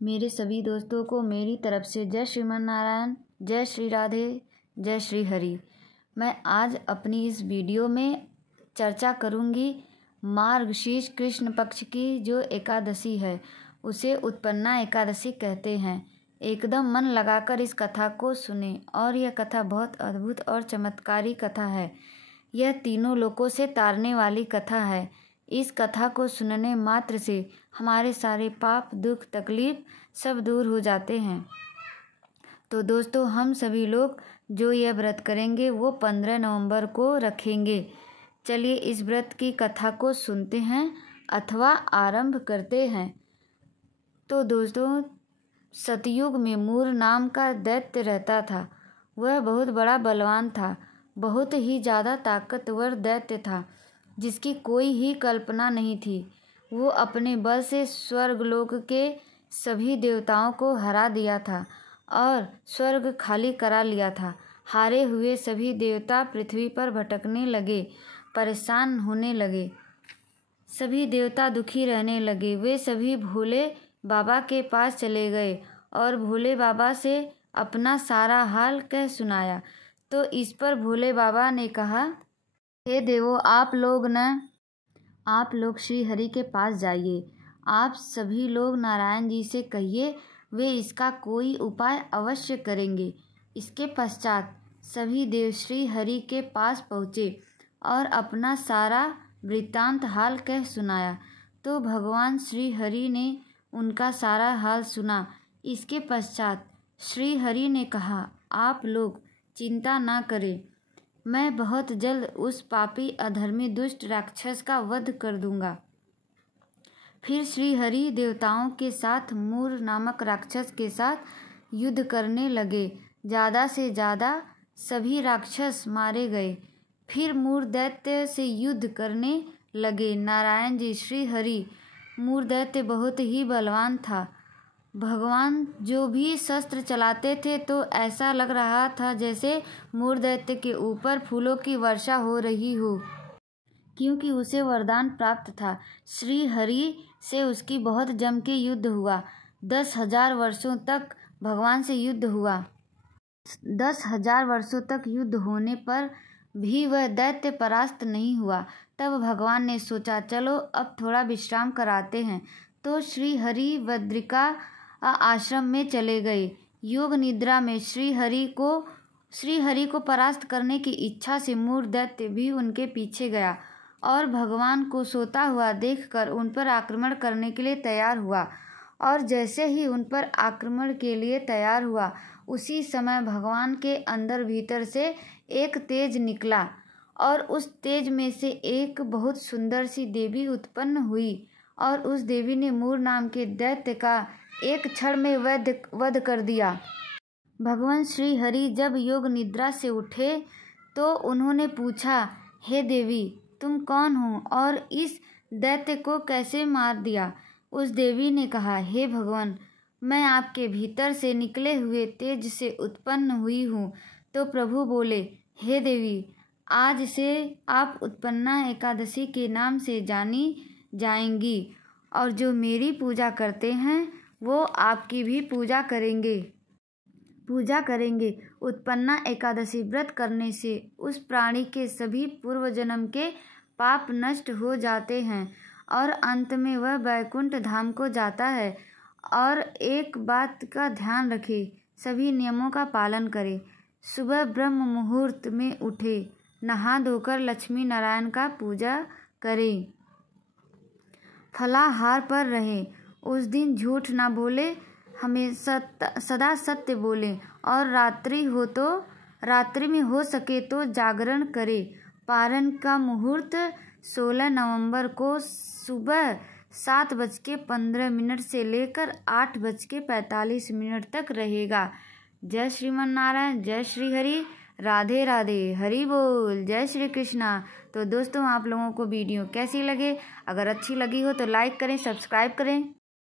मेरे सभी दोस्तों को मेरी तरफ से जय श्रीमन नारायण, जय श्री राधे, जय श्री हरि। मैं आज अपनी इस वीडियो में चर्चा करूंगी मार्गशीर्ष कृष्ण पक्ष की जो एकादशी है उसे उत्पन्ना एकादशी कहते हैं। एकदम मन लगाकर इस कथा को सुने और यह कथा बहुत अद्भुत और चमत्कारी कथा है। यह तीनों लोकों से तारने वाली कथा है। इस कथा को सुनने मात्र से हमारे सारे पाप, दुख, तकलीफ सब दूर हो जाते हैं। तो दोस्तों, हम सभी लोग जो यह व्रत करेंगे वो 15 नवंबर को रखेंगे। चलिए इस व्रत की कथा को सुनते हैं अथवा आरंभ करते हैं। तो दोस्तों, सतयुग में मूर नाम का दैत्य रहता था। वह बहुत बड़ा बलवान था, बहुत ही ज़्यादा ताकतवर दैत्य था जिसकी कोई ही कल्पना नहीं थी। वो अपने बल से स्वर्गलोक के सभी देवताओं को हरा दिया था और स्वर्ग खाली करा लिया था। हारे हुए सभी देवता पृथ्वी पर भटकने लगे, परेशान होने लगे। सभी देवता दुखी रहने लगे। वे सभी भोले बाबा के पास चले गए और भोले बाबा से अपना सारा हाल कह सुनाया। तो इस पर भोले बाबा ने कहा, हे देवो, आप लोग श्री हरि के पास जाइए। आप सभी लोग नारायण जी से कहिए, वे इसका कोई उपाय अवश्य करेंगे। इसके पश्चात सभी देव श्री हरि के पास पहुँचे और अपना सारा वृत्तांत हाल कह सुनाया। तो भगवान श्री हरि ने उनका सारा हाल सुना। इसके पश्चात श्री हरि ने कहा, आप लोग चिंता ना करें, मैं बहुत जल्द उस पापी अधर्मी दुष्ट राक्षस का वध कर दूंगा। फिर श्री हरि देवताओं के साथ मूर नामक राक्षस के साथ युद्ध करने लगे। ज़्यादा से ज़्यादा सभी राक्षस मारे गए। फिर मूर दैत्य से युद्ध करने लगे नारायण जी श्री हरि। मूर दैत्य बहुत ही बलवान था। भगवान जो भी शस्त्र चलाते थे तो ऐसा लग रहा था जैसे मूर दैत्य के ऊपर फूलों की वर्षा हो रही हो, क्योंकि उसे वरदान प्राप्त था। श्री हरि से उसकी बहुत जम के युद्ध हुआ। 10,000 वर्षों तक भगवान से युद्ध हुआ। 10,000 वर्षों तक युद्ध होने पर भी वह दैत्य परास्त नहीं हुआ। तब भगवान ने सोचा, चलो अब थोड़ा विश्राम कराते हैं। तो श्री हरि बद्रिका आश्रम में चले गए। योग निद्रा में श्री हरि को परास्त करने की इच्छा से मूर दैत्य भी उनके पीछे गया और भगवान को सोता हुआ देखकर उन पर आक्रमण करने के लिए तैयार हुआ। और जैसे ही उन पर आक्रमण के लिए तैयार हुआ, उसी समय भगवान के अंदर भीतर से एक तेज निकला और उस तेज में से एक बहुत सुंदर सी देवी उत्पन्न हुई और उस देवी ने मूर नाम के दैत्य का एक क्षण में वध कर दिया। भगवान श्री हरि जब योग निद्रा से उठे तो उन्होंने पूछा, हे देवी, तुम कौन हो और इस दैत्य को कैसे मार दिया? उस देवी ने कहा, हे भगवान, मैं आपके भीतर से निकले हुए तेज से उत्पन्न हुई हूँ। तो प्रभु बोले, हे देवी, आज से आप उत्पन्ना एकादशी के नाम से जानी जाएंगी और जो मेरी पूजा करते हैं वो आपकी भी पूजा करेंगे। उत्पन्ना एकादशी व्रत करने से उस प्राणी के सभी पूर्व जन्म के पाप नष्ट हो जाते हैं और अंत में वह वैकुंठ धाम को जाता है। और एक बात का ध्यान रखें, सभी नियमों का पालन करें। सुबह ब्रह्म मुहूर्त में उठे, नहा धोकर लक्ष्मी नारायण का पूजा करें। फलाहार पर रहें। उस दिन झूठ ना बोले, हमें सदा सत्य बोलें और रात्रि में हो सके तो जागरण करें। पारण का मुहूर्त 16 नवंबर को सुबह 7:15 से लेकर 8:45 तक रहेगा। जय श्रीमन नारायण, जय श्री हरि, राधे राधे, हरि बोल, जय श्री कृष्णा। तो दोस्तों, आप लोगों को वीडियो कैसी लगे? अगर अच्छी लगी हो तो लाइक करें, सब्सक्राइब करें।